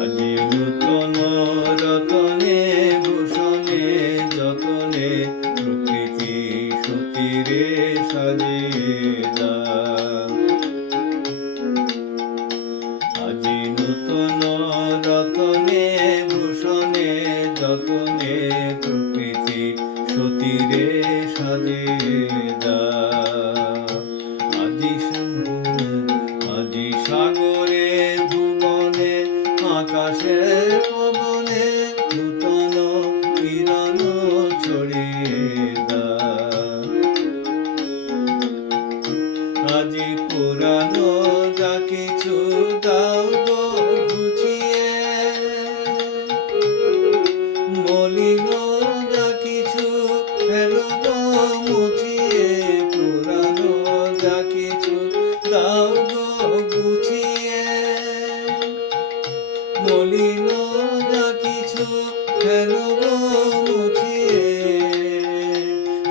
আজি নূতন রতনে ভূষণে যতনে প্রকৃতি সতীরে সাজিয়ে দাও। আজি নূতন রতনে ভূষণে যতনে প্রকৃতি সতীরে সাজিয়ে দাও। আজি সাগরে ভুবনে আকাশে পবনে নূতন কিরণ ছড়িয়ে দাও। আজি পুরানো যা কিছু দাও গো ঘুচিয়ে, মলিন যা কিছু ফেলো গো মুছিয়ে, পুরানো যা কিছু দাও গো গুছিয়ে, মলিন যা কিছু ফেলো গো মুছিয়ে।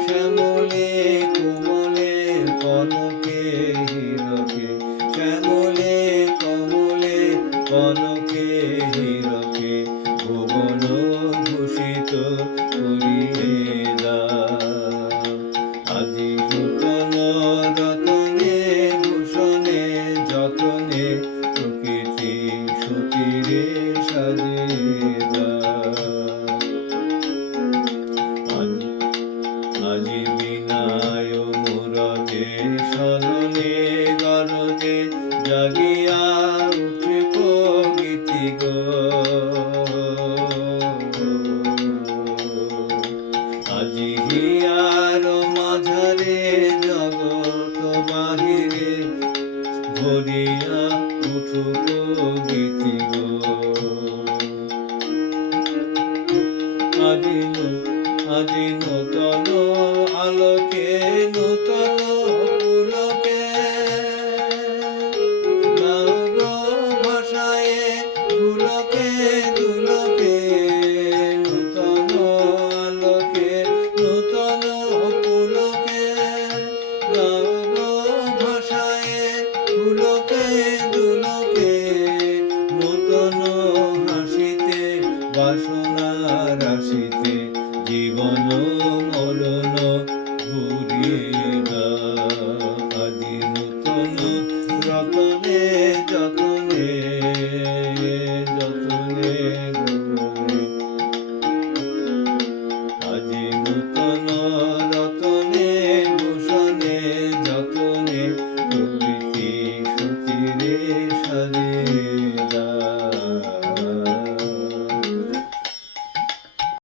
শ্যামলে কোমলে কনকে হীরকে, শ্যামলে কমলে কনকে হীরকে ভুবন ভূষিত করিয়ে দাও। আজি নূতন রতনে ভূষণে যতনে প্রকৃতি সতীরে সাজিয়ে দাও। আজি বিনায় মুরগে সননে গরজে জাগিয়া উঠে প্রগীতি গো। আজি হিয়ার মাঝারে জগৎ বাহিরে ভরিয়া উঠুক গীতি গো। আজি নূতন আলোকে নূতন পুলকে দাও গো ভাষায়ে দুলকে দুলকে। নূতন আলোকে নূতন পুলকে দাও গো ভাষায়ে দুলকে